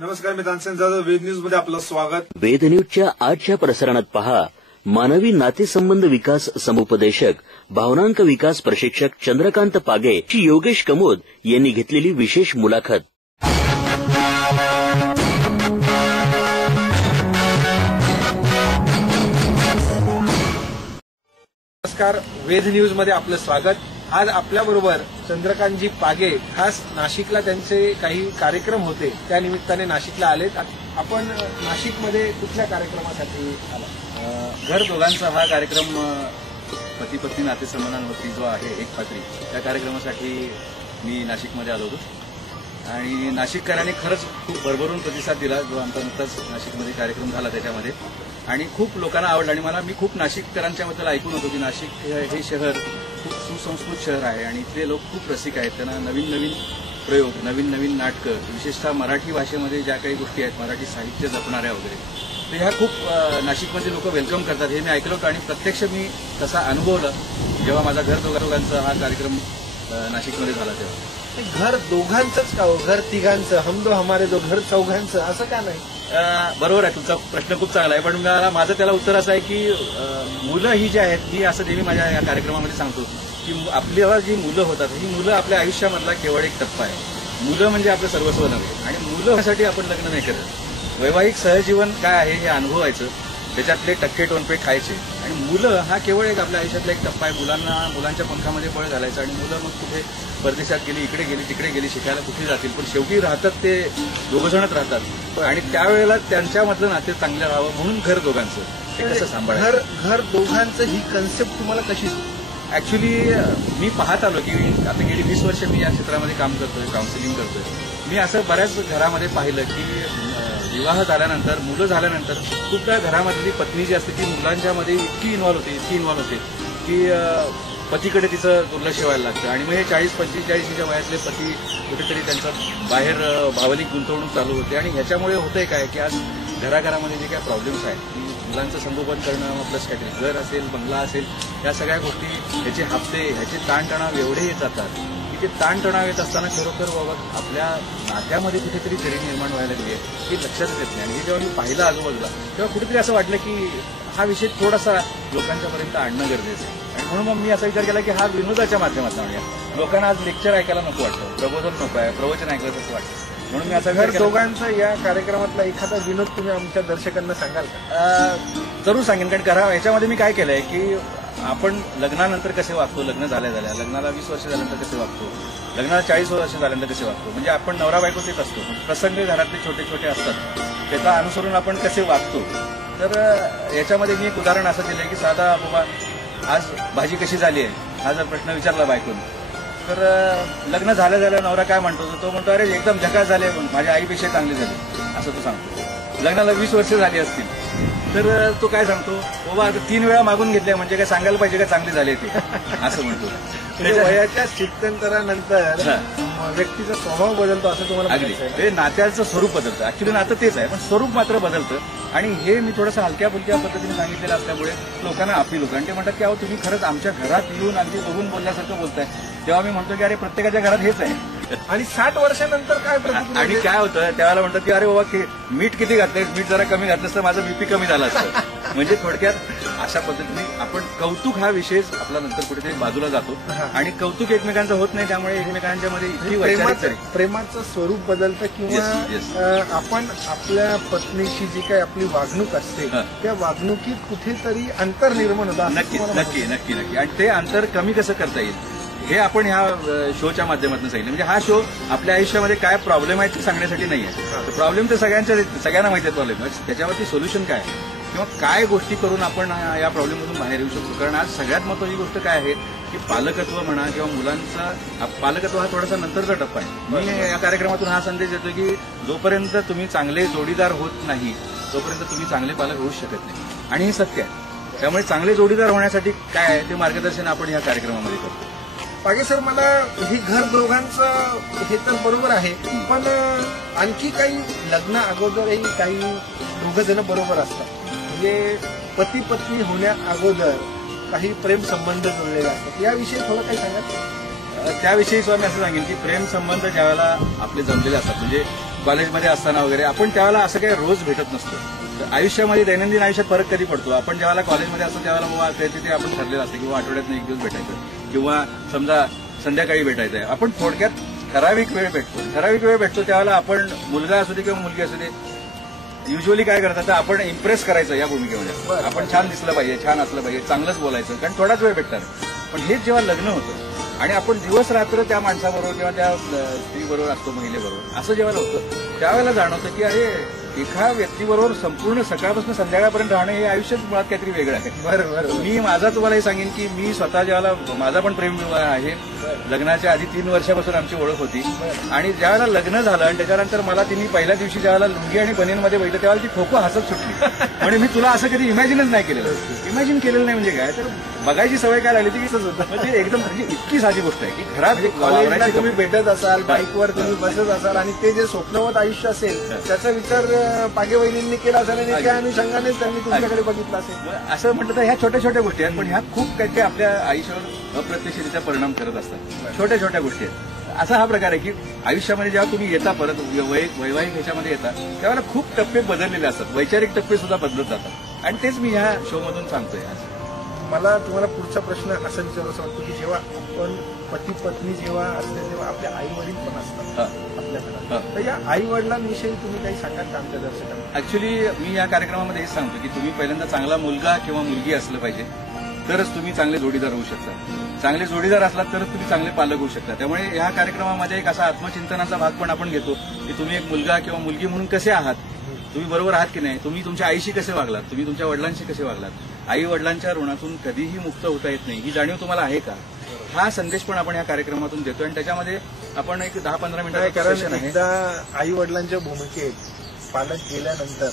नमस्कार, मी तानसेन जाधव. वेद न्यूज मध्ये आपलं स्वागत. वेद न्यूजच्या आजच्या प्रसारणात पहा मानवी नातेसंबंध विकास समुपदेशक, भावनांक विकास प्रशिक्षक चंद्रकांत पागे ची योगेश कमोद यांनी घेतलेली विशेष मुलाखत. नमस्कार, वेद न्यूज मध्ये आपलं स्वागत. आज आपल्याबरोबर चंद्रकांतजी पागे खास नाशिकला त्यांचे काही कार्यक्रम होते, त्या निमित्ताने नाशिकला आलेत. आपण नाशिकमध्ये कुठल्या कार्यक्रमासाठी आला? घर दोघांचा हा कार्यक्रम पती पत्नी नातेसंबंधांवरती जो आहे एक पात्री, त्या कार्यक्रमासाठी मी नाशिकमध्ये आलो होतो आणि नाशिककरांनी खरंच खूप भरभरून प्रतिसाद दिला. जो आमचा नुकताच नाशिकमध्ये कार्यक्रम झाला त्याच्यामध्ये, आणि खूप लोकांना आवडलं. आणि मी खूप नाशिककरांच्या बद्दल ऐकून होतो की नाशिक हे शहर खूप सुसंस्कृत शहर आहे आणि इथले लोक खूप रसिक आहेत. त्यांना नवीन नवीन प्रयोग, नवीन नवीन नाटकं, विशेषतः मराठी भाषेमध्ये ज्या काही गोष्टी आहेत, मराठी साहित्य जपणाऱ्या वगैरे, तर ह्या खूप नाशिकमध्ये लोक वेलकम करतात. हे मी ऐकलं होतं आणि प्रत्यक्ष मी तसा अनुभवलं जेव्हा माझा घर दोघांचा हा कार्यक्रम नाशिकमध्ये झाला तेव्हा. घर दोघांचंच का हो? घर तिघांचं, हम दो हमारे दो, घर चौघांचं असं का नाही? बरोबर आहे, तुमचा प्रश्न खूप चांगला आहे. पण माझं त्याला उत्तर असं आहे की मुलं ही जी आहेत, मी असं नेहमी माझ्या या कार्यक्रमामध्ये सांगतो की आपल्याला जी मुलं होतात ही मुलं आपल्या आयुष्यामधला केवळ एक टप्पा आहे. मुलं म्हणजे आपलं सर्वस्व नव्हे आणि मुलांसाठी आपण लग्न नाही करत. वैवाहिक सहजीवन काय आहे हे अनुभवायचं, त्याच्यातले टक्के टोनपे खायचे, आणि मुलं हा केवळ एक आपल्या आयुष्यातला एक टप्पा आहे. मुलांच्या पंखामध्ये बळ घालायचं आणि मुलं मग कुठे परदेशात गेली, इकडे गेली, तिकडे गेली, शिकायला कुठे जातील, पण शेवटी राहतात ते दोघंजणच राहतात. आणि त्यावेळेला त्यांच्यामधलं नाते चांगलं राहावं म्हणून घर दोघांचं हे कसं सांभाळायचं. घर दोघांचं ही कन्सेप्ट तुम्हाला कशी? ऍक्च्युली मी पाहत आलो की आता गेली 20 वर्ष मी या क्षेत्रामध्ये काम करतोय, काउन्सिलिंग करतोय. मी असं बऱ्याच घरामध्ये पाहिलं की विवाह झाल्यानंतर, मुलं झाल्यानंतर खूपदा घरामधली पत्नी जी असते ती मुलांच्या मध्ये इतकी इन्व्हॉल्व होते की पतीकडे तिचं दुर्लक्ष व्हायला लागतं. आणि मग हे 40-45च्या वयातले पती कुठेतरी त्यांचा बाहेर भावनिक गुंतवणूक चालू होते. आणि ह्याच्यामुळे होतंय काय की आज घराघरामध्ये जे काही प्रॉब्लेम्स आहेत की मुलांचं संगोपन करणं, प्लस काहीतरी घर असेल, बंगला असेल, या सगळ्या गोष्टी, ह्याचे हप्ते, ह्याचे ताणतणाव एवढे येत जातात की ते ताणतणाव येत असताना खरोखर बाबा आपल्या नात्यामध्ये कुठेतरी जरी निर्माण व्हायला लागली आहे हे लक्षातच येत नाही. आणि हे जेव्हा मी पाहिलं आजूबाजूला तेव्हा कुठेतरी असं वाटलं की हा विषय थोडासा लोकांच्यापर्यंत आणणं गरजेचं आहे. आणि म्हणून मग मी असा विचार केला की हा विनोदाच्या माध्यमातून आणूया. लोकांना आज लेक्चर ऐकायला नको वाटतं, प्रबोधन नको आहे, प्रवचन ऐकायचं असं वाटतं. म्हणून मी असा घर दोघांचा या कार्यक्रमातला एखादा विनोद तुम्ही आमच्या दर्शकांना सांगाल का? जरूर सांगेन. कारण याच्यामध्ये मी काय केलंय की आपण लग्नानंतर कसे वागतो, लग्न झाल्या लग्नाला 20 वर्ष झाल्यानंतर कसे वागतो, लग्नाला 40 वर्ष झाल्यानंतर कसे वागतो, म्हणजे आपण नवरा बायको तेच असतो. प्रसंग घरातले छोटे छोटे असतात, त्याचा अनुसरून आपण कसे वागतो. तर याच्यामध्ये मी एक उदाहरण असं दिलंय की साधा बाबा आज भाजी कशी झाली आहे हा जर प्रश्न विचारला बायकोने, तर लग्न झाल्या नवरा काय म्हणतो, तो म्हणतो अरे एकदम झकास झाले, माझ्या आईपेक्षा चांगली झाली, असं तो सांगतो. लग्नाला 20 वर्ष झाली असतील तर तो काय सांगतो, बाबा आता 3 वेळा मागून घेतल्या म्हणजे काय सांगायला पाहिजे का चांगली झाली ते, असं म्हणतो. वयाच्या स्थित्यंतरानंतर व्यक्तीचा स्वभाव बदलतो असं तुम्हाला अगदी. हे नात्याचं स्वरूप बदलतं. ऍक्च्युली नातं तेच आहे पण स्वरूप मात्र बदलतं. आणि हे मी थोडंसं हलक्या फुलक्या पद्धतीने सांगितलेलं असल्यामुळे लोकांना अपील होतं आणि ते म्हणतात की अहो तुम्ही खरंच आमच्या घरात येऊन अगदी बघून बोलल्यासारखं बोलताय. तेव्हा मी म्हणतो की अरे प्रत्येकाच्या घरात हेच आहे. आणि 60 वर्षानंतर काय प्रतिक्रिया? आणि काय होतं त्यावेळेला म्हणतात की अरे बाबा मीठ किती घातलंय, मीठ जरा कमी घातलं तर माझं बीपी कमी झालं असतं. म्हणजे थोडक्यात अशा पद्धतीने आपण कौतुक हा विषय आपला नंतर कुठेतरी बाजूला जातो आणि कौतुक एकमेकांचं होत नाही. त्यामुळे एकमेकांच्या मध्ये इतकी प्रेमाचं स्वरूप बदलतं किंवा आपण आपल्या पत्नीची जी काही आपली वागणूक असते त्या वागणुकीत कुठेतरी अंतर निर्माण होतं. नक्की नक्की नक्की नक्की. आणि ते अंतर कमी कसं करता येईल हे आपण ह्या शोच्या माध्यमातून सांगितलं. म्हणजे हा शो आपल्या आयुष्यामध्ये काय प्रॉब्लेम आहे ते सांगण्यासाठी नाही आहे. प्रॉब्लेम तर सगळ्यांना माहिती आहे प्रॉब्लेम, त्याच्यावरती सोल्युशन काय किंवा काय गोष्टी करून आपण या प्रॉब्लेममधून बाहेर येऊ शकतो. कारण आज सगळ्यात महत्त्वाची गोष्ट काय आहे की पालकत्व म्हणा किंवा मुलांचा पालकत्व हा थोडासा नंतरचा टप्पा आहे. मी या कार्यक्रमातून हा संदेश देतो की जोपर्यंत तुम्ही चांगले जोडीदार होत नाही तोपर्यंत तुम्ही चांगले पालक होऊ शकत नाही. आणि हे सत्य आहे. त्यामुळे चांगले जोडीदार होण्यासाठी काय आहे ते मार्गदर्शन आपण या कार्यक्रमामध्ये करतो. पागे सर, मला हे घर दोघांचं हे तर बरोबर आहे, पण आणखी काही लग्न अगोदरही काही दोघं जण बरोबर असतात. म्हणजे पती पत्नी होण्या अगोदर काही प्रेम संबंध जोडलेले असतात. याविषयी थोडं काही सांगा. त्याविषयी मी असं सांगेन की प्रेम संबंध ज्यावेळेला आपले जमलेले असतात, म्हणजे कॉलेजमध्ये असताना वगैरे आपण त्यावेळेला असं काही रोज भेटत नसतो. तर आयुष्यामध्ये दैनंदिन आयुष्यात फरक कधी पडतो. आपण ज्यावेळेला कॉलेजमध्ये असतो त्यावेळेला बाबा तिथे आपण ठरलेलं असतं किंवा आठवड्यातनं एक दिवस भेटायचं किंवा समजा संध्याकाळी भेटायचं आहे. आपण थोडक्यात ठराविक वेळ भेटतो त्यावेळेला आपण मुलगा असू दे किंवा मुलगी असू दे युजली काय करतात तर आपण इम्प्रेस करायचं या भूमिकेमध्ये. आपण छान दिसलं पाहिजे, छान असलं पाहिजे, चांगलंच बोलायचं, कारण थोडाच वेळ भेटतात. पण हेच जेव्हा लग्न होतं आणि आपण दिवस रात्र त्या माणसाबरोबर किंवा त्या स्त्रीबरोबर असतो, महिलेबरोबर, असं जेव्हा होतं त्यावेळेला जाणवतं की अरे एका व्यक्तीबरोबर संपूर्ण सकाळपासून संध्याकाळपर्यंत राहणं हे आयुष्यात मुळात काहीतरी वेगळं आहे. बरोबर. मी माझा तुम्हाला हे सांगेन की मी स्वतः ज्यावेळेला माझा पण प्रेमविवाह आहे, लग्नाच्या आधी 3 वर्षापासून आमची ओळख होती आणि ज्यावेळेला लग्न झालं आणि त्याच्यानंतर मला तिने पहिल्या दिवशी ज्यावेळेला लुंगी आणि बनियनमध्ये बघितलं त्यावेळेला ती खोखो हसत सुटली. म्हणजे मी तुला असं कधी इमॅजिनच नाही केलेलं. इमॅजिन केलेलं नाही म्हणजे काय तर बघायची सवय काय लागली ती तसंच होतं. म्हणजे एकदम म्हणजे इतकी साधी गोष्ट आहे की घरात कॉलेजला तुम्ही भेटत असाल, बाईकवर तुम्ही बसत असाल आणि ते जे स्वप्नवत आयुष्य असेल त्याचा विचार पागे वहिनींनी केला असेल आणि त्या अनुषंगानेच त्यांनी तुमच्याकडे बघितलं असेल. असं म्हटलं तर ह्या छोट्या छोट्या गोष्टी आहेत पण ह्या खूप काही काही आपल्या आयुष्यावर अप्रत्यक्षरित्या परिणाम करत असतात. छोट्या छोट्या गोष्टी आहेत. असा हा प्रकार आहे की आयुष्यामध्ये जेव्हा तुम्ही येता परत वैवाहिक ह्याच्यामध्ये येता त्यावेळेला खूप टप्पे बदललेले असतात, वैचारिक टप्पे सुद्धा बदलत जातात आणि तेच मी ह्या शो मधून सांगतोय. मला तुम्हाला पुढचा प्रश्न असा विचारायचा वाटतो की जेव्हा आपण पती पत्नी जेव्हा असते तेव्हा आपल्या आई वडील पण असतात आपल्याकडे, तर या आई वडिलांविषयी तुम्ही काही सांगाल का आमच्या दर्शकांना? ऍक्च्युली मी या कार्यक्रमामध्ये हेच सांगतो की तुम्ही पहिल्यांदा चांगला मुलगा किंवा मुलगी असलं पाहिजे तरच तुम्ही चांगले जोडीदार होऊ शकता. चांगले जोडीदार असलात तरच तुम्ही चांगले पालक होऊ शकता. त्यामुळे ह्या कार्यक्रमामध्ये एक असा आत्मचिंतनाचा भाग पण आपण घेतो की तुम्ही एक मुलगा किंवा मुलगी म्हणून कसे आहात, तुम्ही बरोबर आहात की नाही, तुम्ही तुमच्या आईशी कसे वागलात, तुम्ही तुमच्या वडिलांशी कसे वागलात, आई वडिलांच्या ऋणातून कधीही मुक्त होता येत नाही ही जाणीव तुम्हाला आहे का, हा संदेश पण आपण या कार्यक्रमातून देतो. आणि त्याच्यामध्ये आपण एक 10-15 मिनिटाचं सेशन आहे. एकदा आई वडिलांच्या भूमिकेत पालक गेल्यानंतर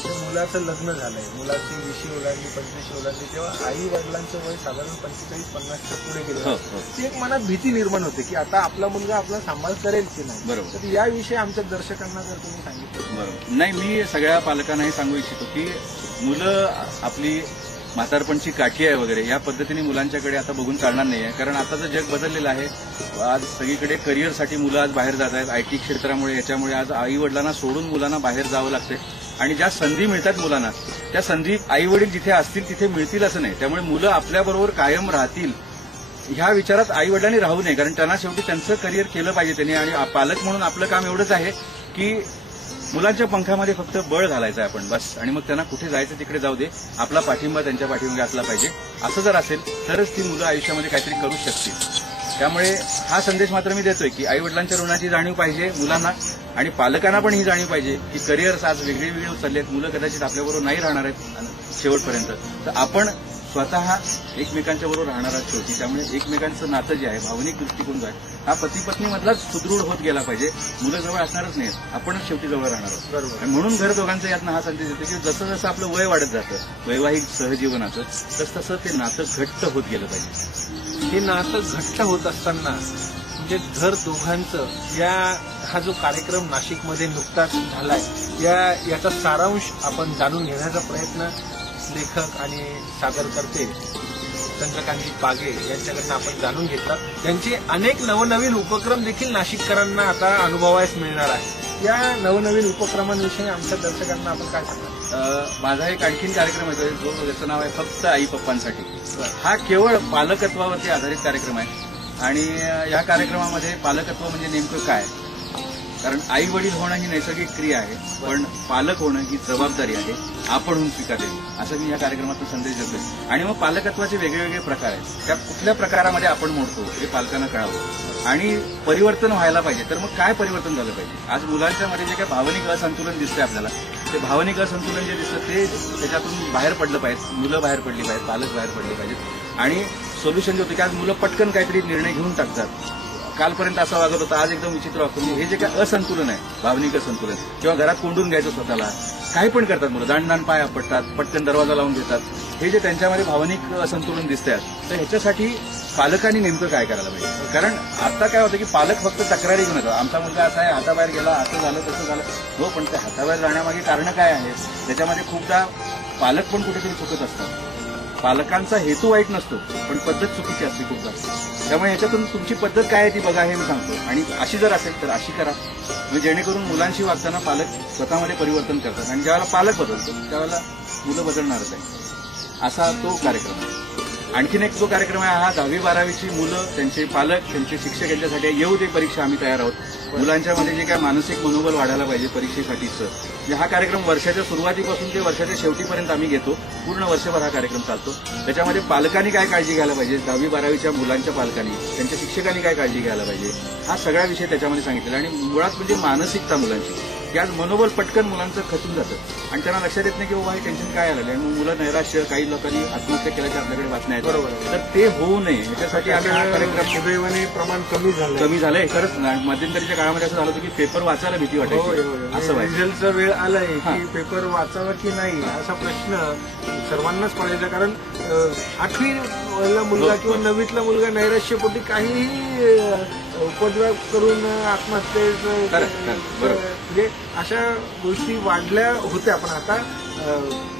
मुलाचं लग्न झालंय, मुलाची 20 ओलांडली 25 ओलांडली तेव्हा आई वडिलांचं वय साधारण 45-50च्या पुढे गेलं. ती एक मनात भीती निर्माण होते की आता आपला मुलगा आपला सांभाळ करेल की नाही. बरोबर. तर याविषयी आमच्या दर्शकांना जर तुम्ही सांगितलं. बरोबर. नाही, मी सगळ्या पालकांना हे सांगू इच्छितो की मुलं आपली म्हातारपणची काठी आहे वगैरे या पद्धतीने मुलांच्याकडे आता बघून चालणार नाही आहे. कारण आताचं जग बदललेलं आहे. आज सगळीकडे करिअरसाठी मुलं आज बाहेर जात आहेत. आयटी क्षेत्रामुळे याच्यामुळे आज आई वडिलांना सोडून मुलांना बाहेर जावं लागतंय आणि ज्या संधी मिळतात मुलांना त्या संधी आई वडील जिथे असतील तिथे मिळतील असं नाही. त्यामुळे मुलं आपल्याबरोबर कायम राहतील ह्या विचारात आई वडिलांनी राहू नये. कारण त्यांना शेवटी त्यांचं करिअर केलं पाहिजे त्यांनी आणि पालक म्हणून आपलं काम एवढंच आहे की मुलांच्या पंखामध्ये फक्त बळ घालायचं आहे आपण बस. आणि मग त्यांना कुठे जायचं तिकडे जाऊ दे, आपला पाठिंबा त्यांच्या पाठीमागे असला पाहिजे. असं जर असेल तरच ती मुलं आयुष्यामध्ये काहीतरी करू शकतील. त्यामुळे हा संदेश मात्र मी देतोय की आई वडिलांच्या ऋणाची जाणीव पाहिजे मुलांना आणि पालकांना पण ही जाणीव पाहिजे की करिअर्स आज वेगळी वेगळी चालली आहेत. मुलं कदाचित आपल्याबरोबर नाही राहणार आहेत शेवटपर्यंत, तर आपण स्वतः एकमेकांच्या बरोबर राहणार आहात शेवटी. त्यामुळे एकमेकांचं नातं जे आहे, भावनिक दृष्टिकोन जो आहे हा पती पत्नीमधलाच सुदृढ होत गेला पाहिजे. मुलं जवळ असणारच नाहीत, आपणच शेवटी जवळ राहणार आहोत. बरोबर. आणि म्हणून घर दोघांचं यातनं हा संदेश देतो की जसं जसं आपलं वय वाढत जातं वैवाहिक सहजीवनाचं तसं ते नातं घट्ट होत गेलं पाहिजे. हे नातं घट्ट होत असताना म्हणजे घर दोघांचं हा जो कार्यक्रम नाशिकमध्ये नुकताच झालाय याचा सारांश आपण जाणून घेण्याचा प्रयत्न लेखक आणि सादरकर्ते चंद्रकांत पागे यांच्याकडनं आपण जाणून घेतला. त्यांचे अनेक नवनवीन उपक्रम देखील नाशिककरांना आता अनुभवायला मिळणार आहे. या नवनवीन उपक्रमांविषयी आमच्या दर्शकांना आपण काय सांगणार? माझा एक आणखीन कार्यक्रम आहे जो ज्याचं नाव आहे फक्त आई पप्पांसाठी. हा केवळ पालकत्वावरती आधारित कार्यक्रम आहे आणि या कार्यक्रमामध्ये पालकत्व म्हणजे नेमकं काय, कारण आई वडील होणं ही नैसर्गिक क्रिया आहे पण पालक होणं ही जबाबदारी आहे आपणहून स्वीकारलेली, असं मी या कार्यक्रमातून संदेश देतोय. आणि मग पालकत्वाचे वेगवेगळे प्रकार आहेत, त्या कुठल्या प्रकारामध्ये आपण मोडतो हे पालकांना कळावं आणि परिवर्तन व्हायला पाहिजे. तर मग काय परिवर्तन झालं पाहिजे? आज मुलांच्या मध्ये जे काही भावनिक असंतुलन दिसतंय आपल्याला, ते भावनिक असंतुलन जे दिसतं ते त्याच्यातून बाहेर पडलं पाहिजे. मुलं बाहेर पडली पाहिजेत, पालक बाहेर पडले पाहिजेत. आणि सोल्युशन जे होतं की आज मुलं पटकन काहीतरी निर्णय घेऊन टाकतात. कालपर्यंत असं वागत होतं, आज एकदम विचित्र वागतो. हे जे काय असंतुलन आहे, भावनिक असंतुलन किंवा घरात कोंडून घ्यायचं स्वतःला, काही पण करतात मुलं, दांड पाय आपटतात, पटकन दरवाजा लावून घेतात. हे जे त्यांच्यामध्ये भावनिक असंतुलन दिसतात तर ह्याच्यासाठी पालकांनी नेमकं काय करायला पाहिजे? कारण आता काय होतं की पालक फक्त तक्रारी घेऊन येतो, आमचा मुलगा असा आहे, हाताबाहेर गेला, असं झालं तसं झालं. हो, पण त्या हाताबाहेर जाण्यामागे कारण काय आहे? त्याच्यामध्ये खूपदा पालक पण कुठेतरी चुकत असतात. पालकांचा हेतू वाईट नसतो, पण पद्धत चुकीची असते खूपदा. त्यामुळे ह्याच्यातून तुमची पद्धत काय आहे ती बघा हे मी सांगतो, आणि अशी जर असेल तर अशी करा, म्हणजे जेणेकरून मुलांशी वागताना पालक स्वतःमध्ये परिवर्तन करतात, आणि ज्यावेळेला पालक बदलतो त्यावेळेला मुलं बदलणारच आहे. असा तो कार्यक्रम आहे. आणखीन एक जो कार्यक्रम आहे हा 10वी-12वीची मुलं, त्यांचे पालक, त्यांचे शिक्षक यांच्यासाठी येऊ दे परीक्षा, आम्ही तयार आहोत. मुलांच्यामध्ये जे काय मानसिक मनोबल वाढायला पाहिजे परीक्षेसाठीचं, म्हणजे हा कार्यक्रम वर्षाच्या सुरुवातीपासून ते वर्षाच्या शेवटीपर्यंत आम्ही घेतो. पूर्ण वर्षभर हा कार्यक्रम चालतो. त्याच्यामध्ये पालकांनी काय काळजी घ्यायला पाहिजे, 10वी-12वीच्या मुलांच्या पालकांनी, त्यांच्या शिक्षकांनी काय काळजी घ्यायला पाहिजे, हा सगळा विषय त्याच्यामध्ये सांगितलेला. आणि मुळात म्हणजे मानसिकता मुलांची, की आज मनोबल पटकन मुलांचं खचून जातं आणि त्यांना लक्षात येत नाही की बाबा हे टेन्शन काय आलेलं आहे. मग मुलं नैराश्य, काही लोकांनी आत्महत्या केल्याच्या आपल्याकडे बातम्या आहेत. बरोबर. तर ते होऊ नये याच्यासाठी आम्ही हा कार्यक्रम सुदैवाने प्रमाण कमी झालंय. खरंच मध्यंतरीच्या काळामध्ये असं झालं होतं की पेपर वाचायला भीती वाटायची. असं व्हायचं. रिझल्टचा वेळ आलाय की पेपर वाचावा की नाही असा प्रश्न सर्वांनाच पडायचा. कारण 8वीला मुलगा किंवा 9वीतला मुलगा नैराश्यपोटी काहीही उपद्रव करून आत्महत्येचं म्हणजे अशा गोष्टी वाढल्या होत्या. पण आता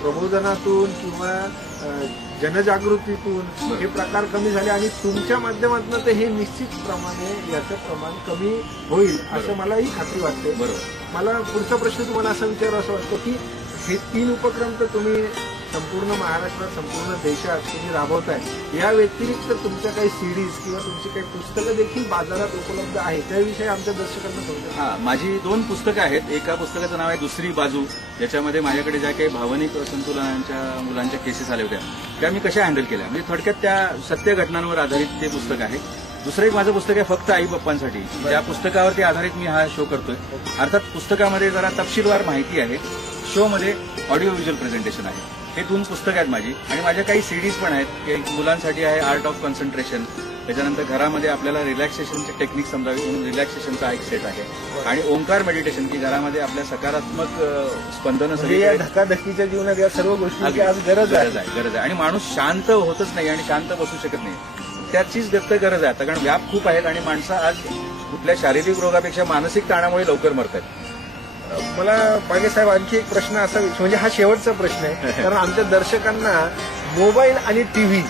प्रबोधनातून किंवा जनजागृतीतून हे प्रकार कमी झाले आणि तुमच्या माध्यमातून तर हे निश्चितप्रमाणे याचं प्रमाण कमी होईल असं मलाही खात्री वाटते. बरोबर. मला पुढचा प्रश्न तुम्हाला असा विचारावा असं वाटतो की हे 3 उपक्रम तर तुम्ही संपूर्ण महाराष्ट्रात, संपूर्ण देशात तुम्ही राबवताय. या व्यतिरिक्त तुमच्या काही सीडीज किंवा तुमची काही पुस्तकं देखील बाजारात उपलब्ध आहेत, त्याविषयी आमच्या दर्शकांना सांगतो. हा, माझी 2 पुस्तकं आहेत. एका पुस्तकाचं नाव आहे दुसरी बाजू, ज्याच्यामध्ये माझ्याकडे ज्या काही भावनिक असंतुलनाच्या मुलांच्या केसेस आल्या होत्या त्या मी कशा हँडल केल्या, म्हणजे थोडक्यात त्या सत्य घटनांवर आधारित ते पुस्तक आहे. दुसरं एक माझं पुस्तक आहे फक्त आई बाप्पांसाठी. त्या पुस्तकावरती आधारित मी हा शो करतोय. अर्थात पुस्तकामध्ये जरा तपशीलवार माहिती आहे, शोमध्ये ऑडिओ व्हिज्युअल प्रेझेंटेशन आहे. हे 2 पुस्तकं आहेत माझी. आणि माझ्या काही सीडीज पण आहेत. एक मुलांसाठी आहे आर्ट ऑफ कॉन्सन्ट्रेशन, त्याच्यानंतर घरामध्ये आपल्याला रिलॅक्सेशनची टेक्निक समजावी म्हणून रिलॅक्सेशनचा एक सेट आहे. आणि ओंकार मेडिटेशन, की घरामध्ये आपल्या सकारात्मक स्पंदनं सगळी या धकाधकीच्या जीवनात या सर्व गोष्टी आज गरज आहे. आणि माणूस शांत होतच नाही आणि शांत बसू शकत नाही, त्याचीच व्यक्त गरज आहे आता. कारण व्याप खूप आहेत आणि माणसं आज कुठल्या शारीरिक रोगापेक्षा मानसिक ताणामुळे लवकर मरतात. मला पागे साहेब आणखी एक प्रश्न असा, म्हणजे हा शेवटचा प्रश्न आहे, कारण आमच्या दर्शकांना मोबाईल आणि टीव्ही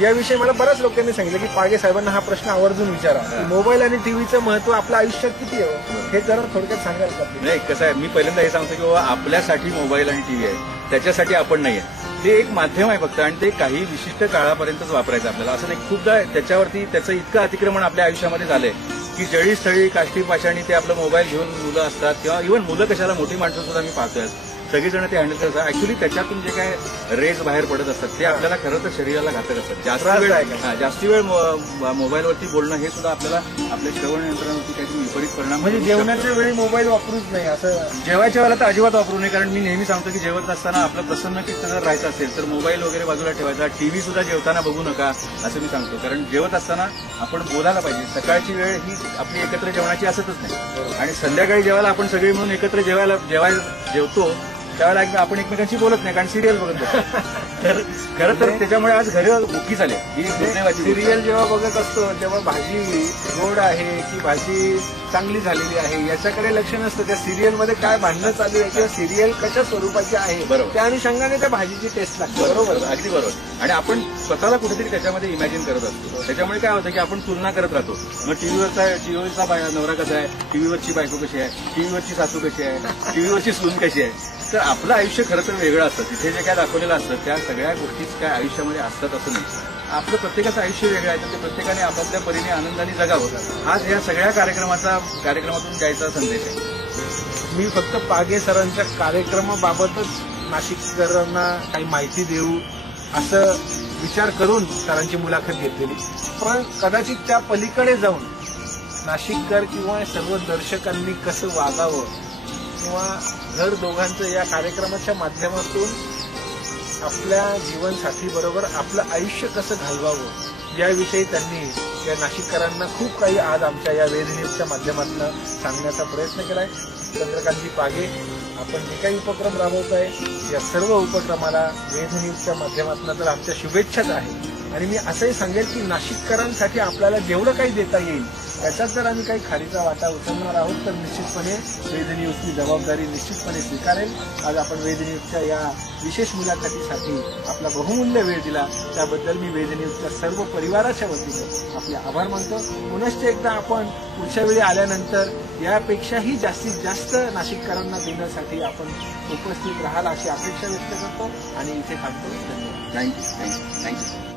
याविषयी मला बऱ्याच लोकांनी सांगितलं की पागे साहेबांना हा प्रश्न आवर्जून विचारा, मोबाईल आणि टीव्हीचं महत्व आपल्या आयुष्यात किती आहे, हे जरा थोडक्यात सांगाल का? नाही, कसं आहे, मी पहिल्यांदा हे सांगतो की बाबा आपल्यासाठी मोबाईल आणि टीव्ही आहे, त्याच्यासाठी आपण नाही आहे. ते एक माध्यम आहे फक्त, आणि ते काही विशिष्ट काळापर्यंतच वापरायचं आपल्याला. असं नाही, खूपदा त्याच्यावरती त्याचं इतकं अतिक्रमण आपल्या आयुष्यामध्ये झालंय की जळी स्थळी काष्टी पाषाणी ते आपलं मोबाईल घेऊन मुलं असतात, किंवा इव्हन मुलं कशाला, मोठी माणसं सुद्धा मी पाहतोय सगळीजण ते हँडल करतात. ऍक्च्युली त्याच्यातून जे काय रेज बाहेर पडत असतात ते आपल्याला खरं तर शरीराला घातक असतात. जास्ती वेळ मोबाईलवरती बोलणं हे सुद्धा आपल्याला आपल्या श्रवण यंत्रणावरती काहीतरी विपरीत परिणाम. म्हणजे जेवणाच्या वेळी मोबाईल वापरूच नाही, असं जेवायच्या वेळेला तर अजिबात वापरू नये. कारण मी नेहमी सांगतो की जेवत असताना आपलं प्रसन्न चित्त जर राहायचं असेल तर मोबाईल वगैरे बाजूला ठेवायचा, टीव्ही सुद्धा जेवताना बघू नका असं मी सांगतो. कारण जेवत असताना आपण बोलायला पाहिजे. सकाळची वेळ ही आपली एकत्र जेवणाची असतच नाही, आणि संध्याकाळी जेवायला आपण सगळे म्हणून एकत्र जेवतो त्यावेळेला आपण एकमेकांशी बोलत नाही, कारण सिरियल बघत बसतो. तर खरं तर त्याच्यामुळे आज घरी बुकी झाले. ही सिरियल जेव्हा बघत असतो तेव्हा भाजी गोड आहे की भाजी चांगली झालेली आहे याच्याकडे लक्ष नसतं. त्या सिरियलमध्ये काय भांडणं चालू आहे किंवा सिरियल कशा स्वरूपाची आहे, बरोबर, त्या अनुषंगाने त्या भाजीची टेस्ट लागते. बरोबर, अगदी बरोबर. आणि आपण स्वतःला कुठेतरी त्याच्यामध्ये इमॅजिन करत असतो. त्याच्यामुळे काय होतं की आपण तुलना करत राहतो. मग टीव्हीवरचा नवरा कसा आहे, टीव्हीवरची बायको कशी आहे, टीव्हीवरची सासू कशी आहे, टीव्हीवरची सून कशी आहे. तर आपलं आयुष्य खरं तर वेगळं असतं. तिथे जे काय दाखवलेलं असतं त्या सगळ्या गोष्टीच काय आयुष्यामध्ये असतात असं नाही. आपलं प्रत्येकाचं आयुष्य वेगळं आहे, तर ते प्रत्येकाने आपापल्या परीने आनंदाने जगावं हाच या सगळ्या कार्यक्रमातून द्यायचा संदेश आहे. मी फक्त पागे सरांच्या कार्यक्रमाबाबतच नाशिककरांना काही माहिती देऊ असं विचार करून सरांची मुलाखत घेतलेली, पण कदाचित त्या पलीकडे जाऊन नाशिककर किंवा सर्व दर्शकांनी कसं वागावं किंवा घर दोघांचं या कार्यक्रमाच्या माध्यमातून आपल्या जीवनसाथी बरोबर आपलं आयुष्य कसं घालवावं याविषयी त्यांनी या नाशिककरांना खूप काही आज आमच्या या वेद न्यूजच्या माध्यमातून सांगण्याचा प्रयत्न केलाय. चंद्रकांतजी पागे, आपण जे काही उपक्रम राबवताय या सर्व उपक्रमाला वेद न्यूजच्या माध्यमातून तर आमच्या शुभेच्छाच आहे. आणि मी असंही सांगेल की नाशिककरांसाठी आपल्याला जेवढं काही देता येईल त्याच्यात जर आम्ही काही खारीचा वाटा उचलणार आहोत तर निश्चितपणे वेद न्यूजची जबाबदारी निश्चितपणे स्वीकारेल. आज आपण वेद न्यूजच्या या विशेष मुलाखतीसाठी आपला बहुमूल्य वेळ दिला त्याबद्दल मी वेद न्यूजच्या सर्व परिवाराच्या वतीने आपले आभार मानतो. पुनश्च एकदा आपण पुढच्या वेळी आल्यानंतर यापेक्षाही जास्तीत जास्त नाशिककरांना देण्यासाठी आपण उपस्थित राहाल अशी अपेक्षा व्यक्त करतो आणि इथे थांबतो. धन्यवाद. थँक्यू.